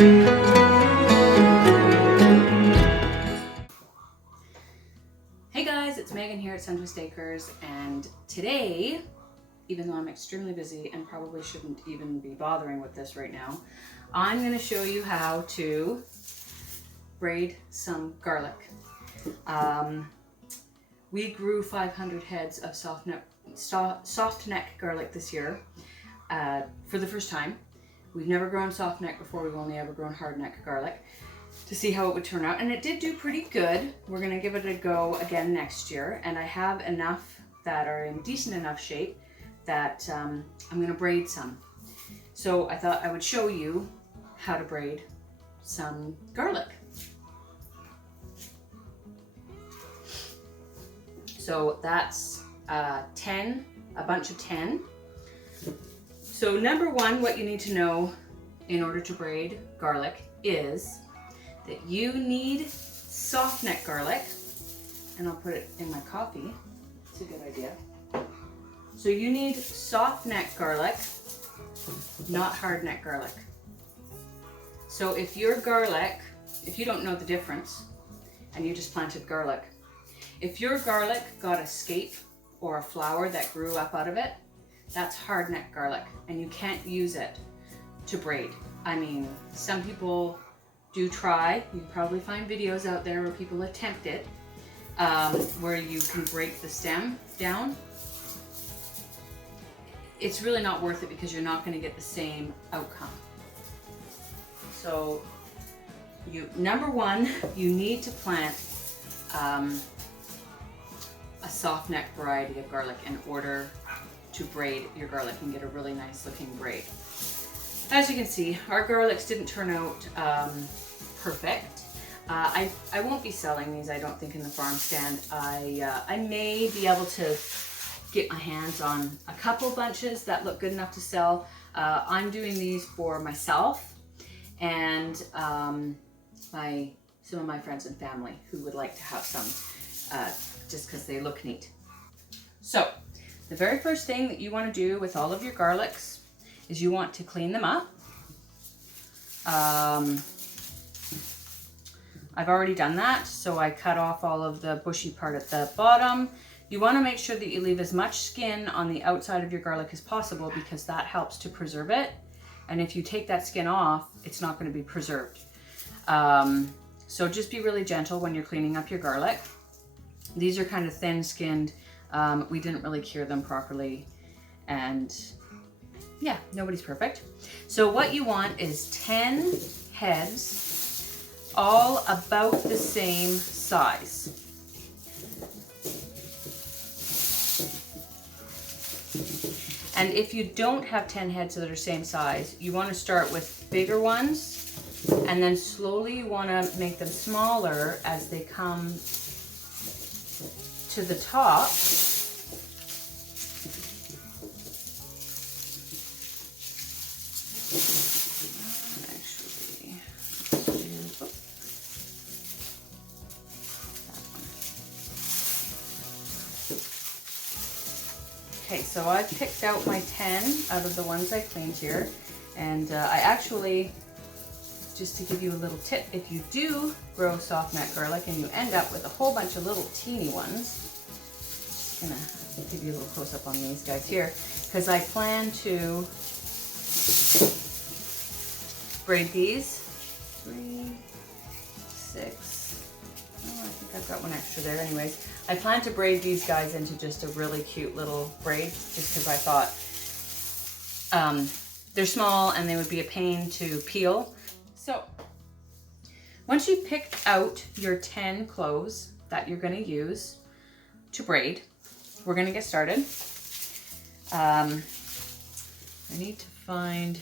Hey guys, it's Megan here at Sunwest Acres, and today, even though I'm extremely busy and probably shouldn't even be bothering with this right now, I'm going to show you how to braid some garlic. We grew 500 heads of soft neck garlic this year for the first time. We've never grown soft neck before, we've only ever grown hard neck garlic, to see how it would turn out, and it did do pretty good. We're going to give it a go again next year, and I have enough that are in decent enough shape that I'm going to braid some. So I thought I would show you how to braid some garlic. So that's a bunch of 10. So number one, what you need to know in order to braid garlic is that you need soft neck garlic, and I'll put it in my coffee. It's a good idea. So you need soft neck garlic, not hard neck garlic. So if your garlic, if you don't know the difference and you just planted garlic, if your garlic got a scape or a flower that grew up out of it, that's hard neck garlic, and you can't use it to braid. I mean, some people do try. You can probably find videos out there where people attempt it, where you can break the stem down. It's really not worth it because you're not going to get the same outcome. So number one, you need to plant a soft neck variety of garlic in order to braid your garlic and get a really nice looking braid. As you can see, our garlics didn't turn out perfect. I won't be selling these, I don't think, in the farm stand. I may be able to get my hands on a couple bunches that look good enough to sell. I'm doing these for myself and some of my friends and family who would like to have some just because they look neat. So the very first thing that you want to do with all of your garlics is you want to clean them up. I've already done that, so I cut off all of the bushy part at the bottom. You want to make sure that you leave as much skin on the outside of your garlic as possible because that helps to preserve it. And if you take that skin off, it's not going to be preserved. So just be really gentle when you're cleaning up your garlic. These are kind of thin-skinned. We didn't really cure them properly, and yeah, nobody's perfect. So what you want is 10 heads, all about the same size. And if you don't have 10 heads that are same size, you want to start with bigger ones, and then slowly you want to make them smaller as they come to the top. Okay, so I picked out my 10 out of the ones I cleaned here, and I actually, just to give you a little tip, if you do grow soft neck garlic and you end up with a whole bunch of little teeny ones, just gonna give you a little close up on these guys here, because I plan to braid these. 3, 6, oh, I think I've got one extra there. Anyways, I plan to braid these guys into just a really cute little braid, just because I thought they're small and they would be a pain to peel. So once you've picked out your 10 cloves that you're going to use to braid, we're going to get started. I need to find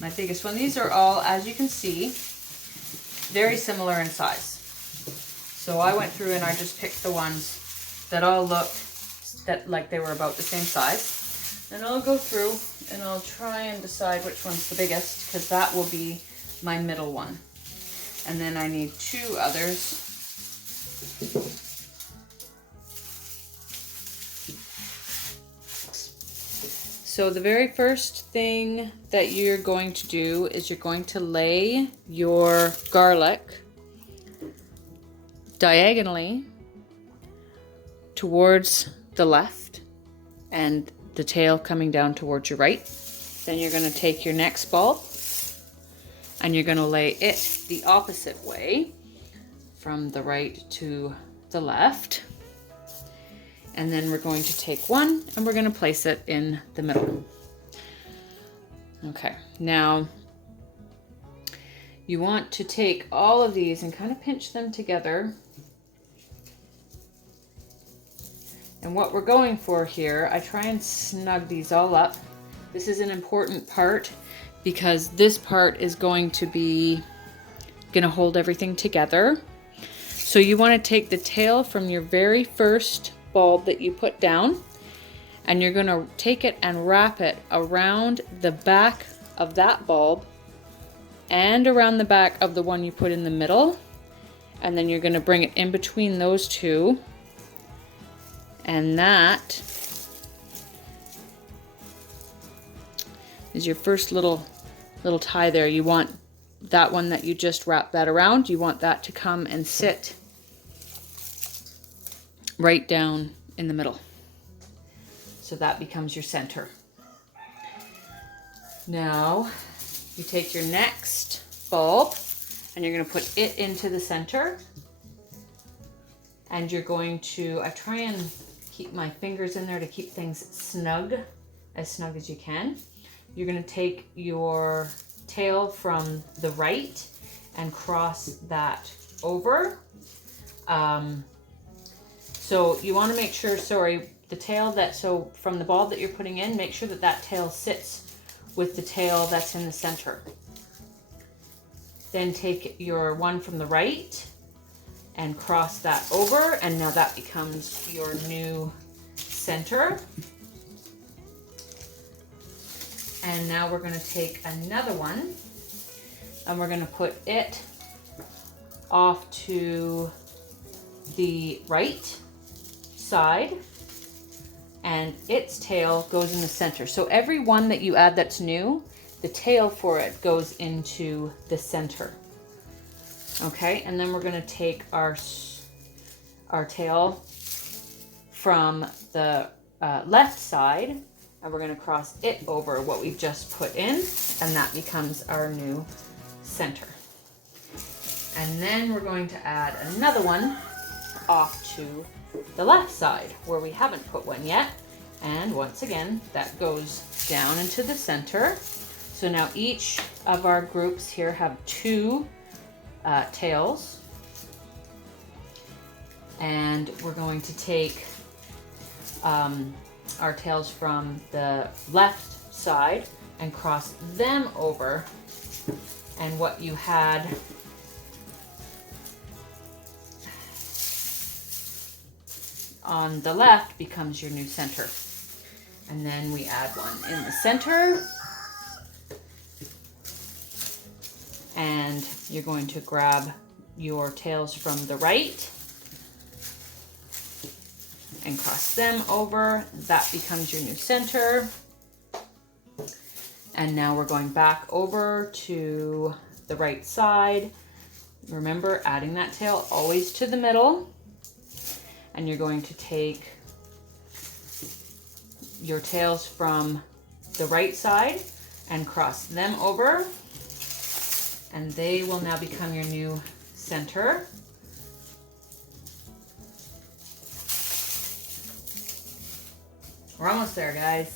my biggest one. These are all, as you can see, very similar in size. So I went through and I just picked the ones that all looked like they were about the same size. And I'll go through and I'll try and decide which one's the biggest, because that will be my middle one. And then I need 2 others. So so the very first thing that you're going to do is you're going to lay your garlic diagonally towards the left and the tail coming down towards your right. Then you're going to take your next bulb and you're going to lay it the opposite way from the right to the left. And then we're going to take one and we're going to place it in the middle. Okay, now you want to take all of these and kind of pinch them together. And what we're going for here, I try and snug these all up. This is an important part because this part is going to hold everything together. So you want to take the tail from your very first bulb that you put down, and you're going to take it and wrap it around the back of that bulb and around the back of the one you put in the middle, and then you're going to bring it in between those two, and that is your first little tie there. You want that one that you just wrapped that around, you want that to come and sit right down in the middle. So that becomes your center. Now you take your next bulb and you're going to put it into the center, and you're going to, I try and keep my fingers in there to keep things snug as you can. You're going to take your tail from the right and cross that over. So you want to make sure, the tail so from the bulb that you're putting in, make sure that that tail sits with the tail that's in the center. Then take your one from the right and cross that over, and now that becomes your new center. And now we're going to take another one and we're going to put it off to the right side, and its tail goes in the center. So every one that you add that's new, the tail for it goes into the center. Okay, and then we're going to take our tail from the left side, and we're going to cross it over what we've just put in, and that becomes our new center. And then we're going to add another one off to the left side where we haven't put one yet, and once again that goes down into the center. So now each of our groups here have two tails, and we're going to take our tails from the left side and cross them over, and what you had on the left becomes your new center. And then we add one in the center, and you're going to grab your tails from the right and cross them over. That becomes your new center. And now we're going back over to the right side. Remember, adding that tail always to the middle. And you're going to take your tails from the right side and cross them over, and they will now become your new center. We're almost there, guys,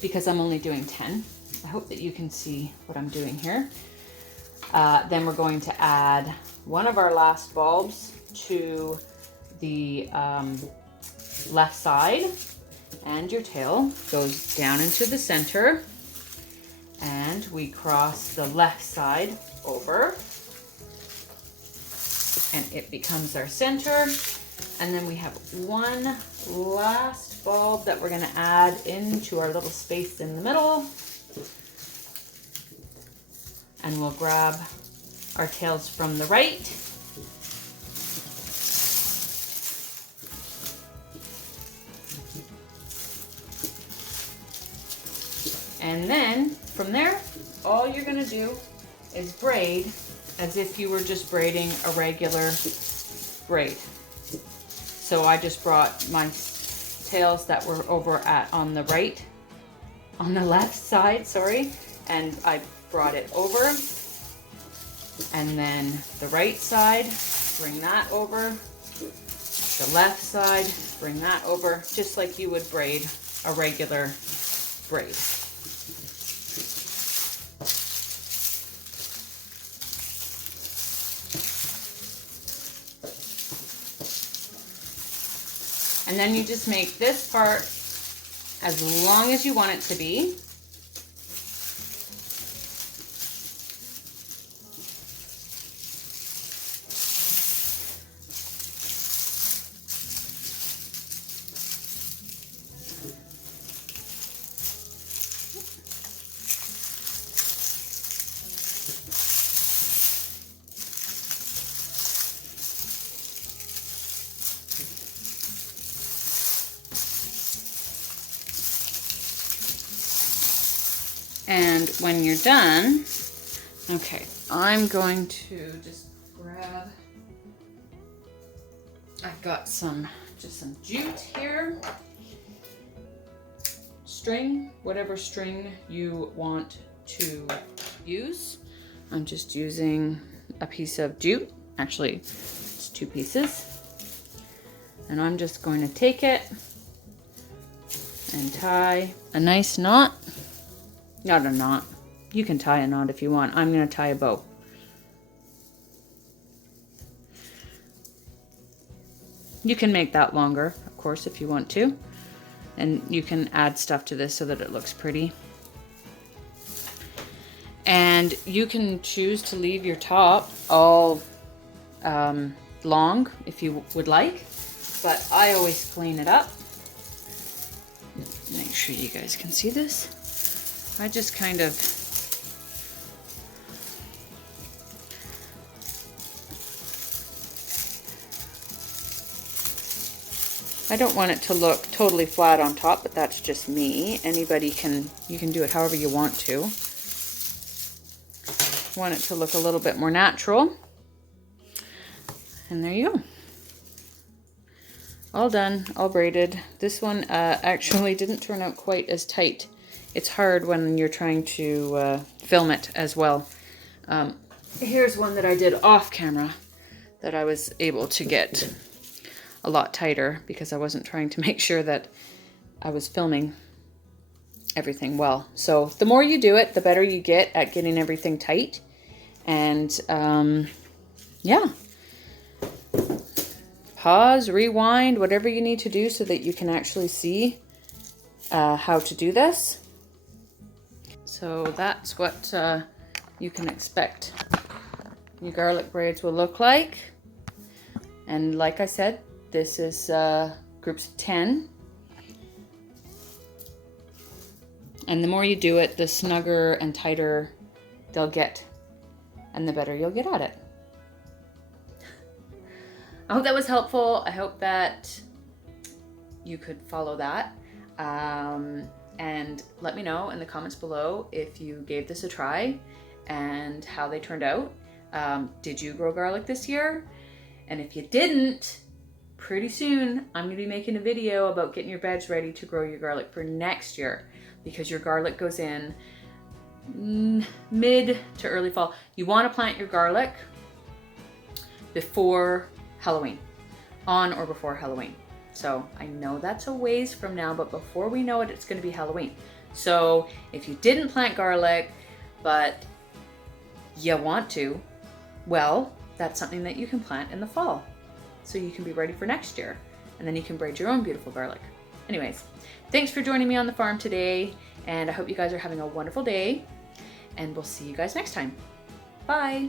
because I'm only doing 10. I hope that you can see what I'm doing here. Then we're going to add one of our last bulbs to the left side, and your tail goes down into the center, and we cross the left side over, and it becomes our center. And then we have one last bulb that we're going to add into our little space in the middle, and we'll grab our tails from the right And then from there, all you're gonna do is braid as if you were just braiding a regular braid. So I just brought my tails that were over on the left side, sorry, and I brought it over, and then the right side, bring that over, the left side, bring that over, just like you would braid a regular braid. And then you just make this part as long as you want it to be. And when you're done, okay, I'm going to just grab, I've got just some jute here, string, whatever string you want to use. I'm just using a piece of jute, actually it's 2 pieces. And I'm just going to take it and tie a nice knot. Not a knot. You can tie a knot if you want. I'm going to tie a bow. You can make that longer, of course, if you want to. And you can add stuff to this so that it looks pretty. And you can choose to leave your top all long if you would like. But I always clean it up. Make sure you guys can see this. I just kind of I don't want it to look totally flat on top, but that's just me. Anybody you can do it however you want to. Want it to look a little bit more natural. And there you go. All done, all braided. This one actually didn't turn out quite as tight. It's hard when you're trying to film it as well. Here's one that I did off camera that I was able to get a lot tighter because I wasn't trying to make sure that I was filming everything well. So the more you do it, the better you get at getting everything tight. And yeah. Pause, rewind, whatever you need to do so that you can actually see how to do this. So that's what you can expect your garlic braids will look like. And like I said, this is groups of 10. And the more you do it, the snugger and tighter they'll get, and the better you'll get at it. I hope that was helpful. I hope that you could follow that. And let me know in the comments below if you gave this a try and how they turned out. Did you grow garlic this year? And if you didn't, pretty soon I'm gonna be making a video about getting your beds ready to grow your garlic for next year, because your garlic goes in mid to early fall. You wanna plant your garlic before Halloween, on or before Halloween. So I know that's a ways from now, but before we know it, it's gonna be Halloween. So if you didn't plant garlic, but you want to, well, that's something that you can plant in the fall. So you can be ready for next year. And then you can braid your own beautiful garlic. Anyways, thanks for joining me on the farm today. And I hope you guys are having a wonderful day. And we'll see you guys next time. Bye.